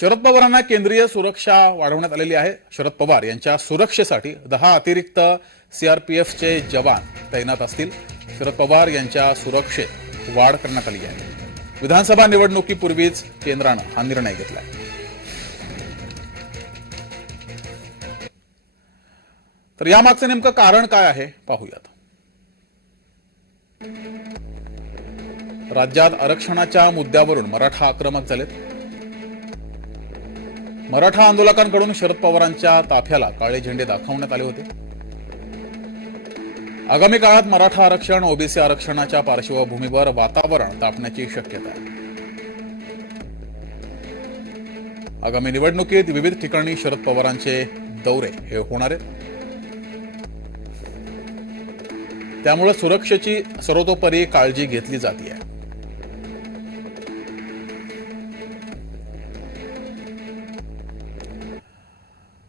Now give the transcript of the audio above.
शरद पवारांना केंद्रीय सुरक्षा वाढवण्यात आलेली आहे. शरद पवार यांच्या सुरक्षेसाठी दहा अतिरिक्त सीआरपीएफचे जवान तैनात असतील. शरद पवार यांच्या सुरक्षेत वाढ करण्यात आली आहे. विधानसभा निवडणुकीपूर्वीच केंद्रानं हा निर्णय घेतला आहे. तर यामागचं नेमकं कारण काय आहे पाहूयात. राज्यात आरक्षणाच्या मुद्द्यावरून मराठा आक्रमक झालेत. मराठा आंदोलकांकडून शरद पवारांच्या ताफ्याला काळे झेंडे दाखवण्यात आले होते. आगामी काळात मराठा आरक्षण ओबीसी आरक्षणाच्या पार्श्वभूमीवर वातावरण तापण्याची शक्यता आहे. आगामी निवडणुकीत विविध ठिकाणी शरद पवारांचे दौरे हे होणार आहेत. त्यामुळे सुरक्षेची सर्वतोपरी काळजी घेतली जाते आहे